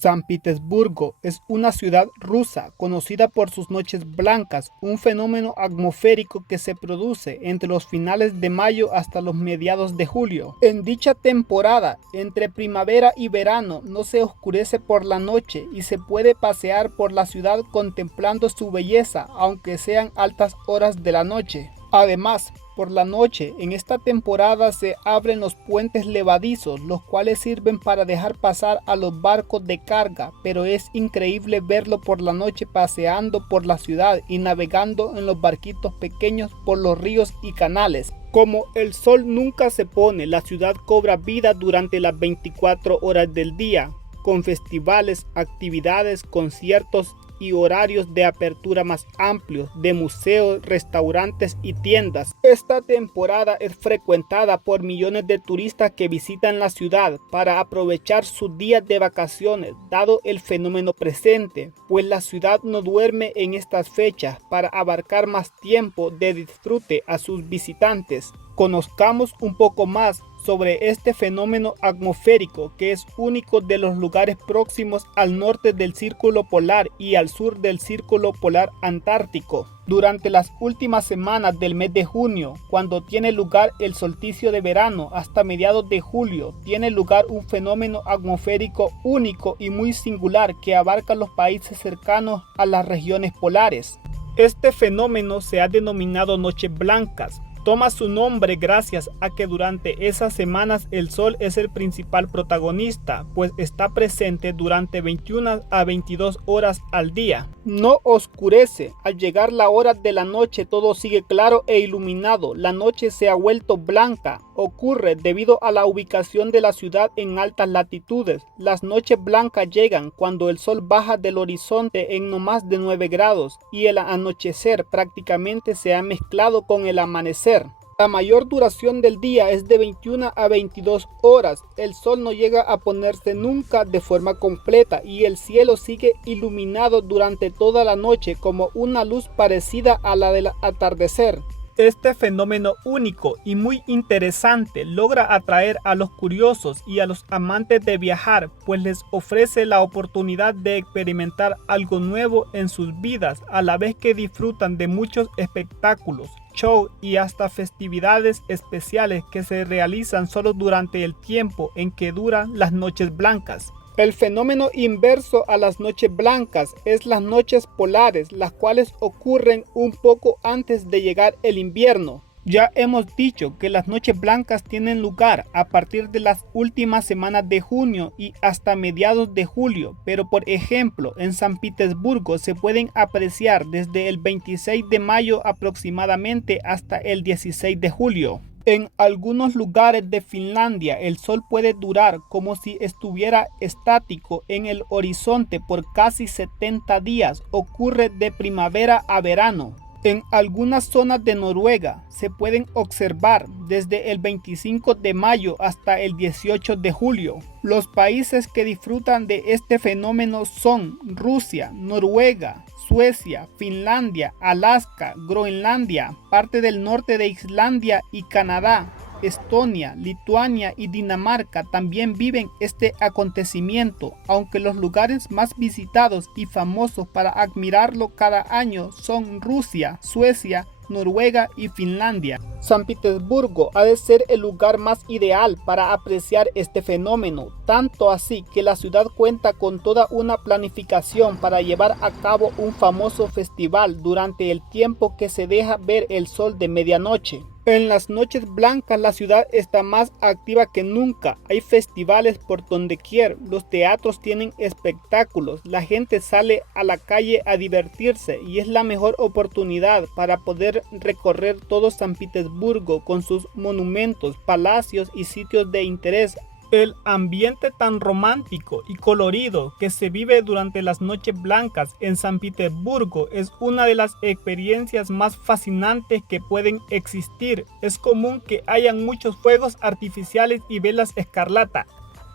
San Petersburgo es una ciudad rusa conocida por sus noches blancas, un fenómeno atmosférico que se produce entre los finales de mayo hasta los mediados de julio. En dicha temporada, entre primavera y verano, no se oscurece por la noche y se puede pasear por la ciudad contemplando su belleza, aunque sean altas horas de la noche. Además, por la noche, en esta temporada se abren los puentes levadizos, los cuales sirven para dejar pasar a los barcos de carga, pero es increíble verlo por la noche paseando por la ciudad y navegando en los barquitos pequeños por los ríos y canales. Como el sol nunca se pone, la ciudad cobra vida durante las 24 horas del día, con festivales, actividades, conciertos y horarios de apertura más amplios de museos, restaurantes y tiendas. Esta temporada es frecuentada por millones de turistas que visitan la ciudad para aprovechar sus días de vacaciones, dado el fenómeno presente, pues la ciudad no duerme en estas fechas para abarcar más tiempo de disfrute a sus visitantes. Conozcamos un poco más sobre este fenómeno atmosférico que es único de los lugares próximos al norte del Círculo Polar y al sur del Círculo Polar Antártico. Durante las últimas semanas del mes de junio, cuando tiene lugar el solsticio de verano, hasta mediados de julio, tiene lugar un fenómeno atmosférico único y muy singular que abarca los países cercanos a las regiones polares. Este fenómeno se ha denominado noches blancas. Toma su nombre gracias a que durante esas semanas el sol es el principal protagonista, pues está presente durante 21 a 22 horas al día. No oscurece. Al llegar la hora de la noche todo sigue claro e iluminado. La noche se ha vuelto blanca. Ocurre debido a la ubicación de la ciudad en altas latitudes. Las noches blancas llegan cuando el sol baja del horizonte en no más de 9 grados y el anochecer prácticamente se ha mezclado con el amanecer. La mayor duración del día es de 21 a 22 horas. El sol no llega a ponerse nunca de forma completa y el cielo sigue iluminado durante toda la noche como una luz parecida a la del atardecer. Este fenómeno único y muy interesante logra atraer a los curiosos y a los amantes de viajar, pues les ofrece la oportunidad de experimentar algo nuevo en sus vidas, a la vez que disfrutan de muchos espectáculos, shows y hasta festividades especiales que se realizan solo durante el tiempo en que duran las noches blancas. El fenómeno inverso a las noches blancas es las noches polares, las cuales ocurren un poco antes de llegar el invierno. Ya hemos dicho que las noches blancas tienen lugar a partir de las últimas semanas de junio y hasta mediados de julio, pero por ejemplo en San Petersburgo se pueden apreciar desde el 26 de mayo aproximadamente hasta el 16 de julio. En algunos lugares de Finlandia el sol puede durar como si estuviera estático en el horizonte por casi 70 días. Ocurre de primavera a verano. En algunas zonas de Noruega se pueden observar desde el 25 de mayo hasta el 18 de julio. Los países que disfrutan de este fenómeno son Rusia, Noruega, Suecia, Finlandia, Alaska, Groenlandia, parte del norte de Islandia y Canadá. Estonia, Lituania y Dinamarca también viven este acontecimiento, aunque los lugares más visitados y famosos para admirarlo cada año son Rusia, Suecia, Noruega y Finlandia. San Petersburgo ha de ser el lugar más ideal para apreciar este fenómeno, tanto así que la ciudad cuenta con toda una planificación para llevar a cabo un famoso festival durante el tiempo que se deja ver el sol de medianoche. En las noches blancas la ciudad está más activa que nunca. Hay festivales por donde quiera, los teatros tienen espectáculos, la gente sale a la calle a divertirse y es la mejor oportunidad para poder recorrer todo San Petersburgo con sus monumentos, palacios y sitios de interés. El ambiente tan romántico y colorido que se vive durante las noches blancas en San Petersburgo es una de las experiencias más fascinantes que pueden existir. Es común que hayan muchos fuegos artificiales y velas escarlata.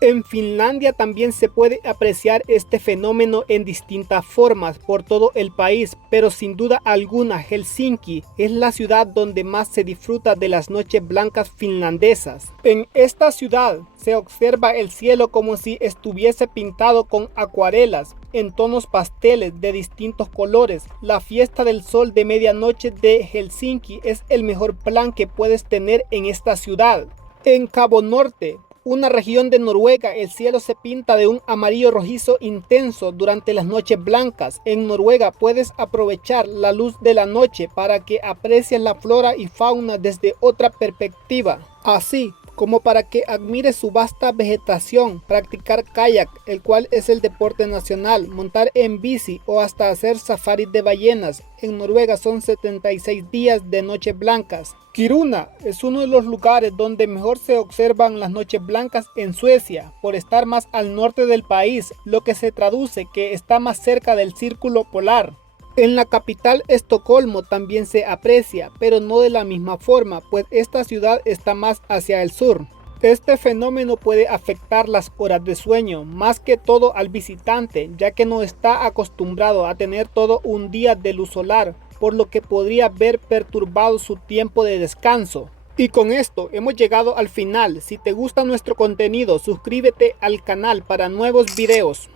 En Finlandia también se puede apreciar este fenómeno en distintas formas por todo el país, pero sin duda alguna Helsinki es la ciudad donde más se disfruta de las noches blancas finlandesas. En esta ciudad se observa el cielo como si estuviese pintado con acuarelas en tonos pasteles de distintos colores. La fiesta del sol de medianoche de Helsinki es el mejor plan que puedes tener en esta ciudad. En Cabo Norte, una región de Noruega, el cielo se pinta de un amarillo rojizo intenso durante las noches blancas. En Noruega puedes aprovechar la luz de la noche para que aprecies la flora y fauna desde otra perspectiva, así como para que admires su vasta vegetación, practicar kayak, el cual es el deporte nacional, montar en bici o hasta hacer safaris de ballenas. En Noruega son 76 días de noches blancas. Kiruna es uno de los lugares donde mejor se observan las noches blancas en Suecia, por estar más al norte del país, lo que se traduce que está más cerca del círculo polar. En la capital Estocolmo también se aprecia, pero no de la misma forma, pues esta ciudad está más hacia el sur. Este fenómeno puede afectar las horas de sueño, más que todo al visitante, ya que no está acostumbrado a tener todo un día de luz solar, por lo que podría ver perturbado su tiempo de descanso. Y con esto hemos llegado al final. Si te gusta nuestro contenido, suscríbete al canal para nuevos videos.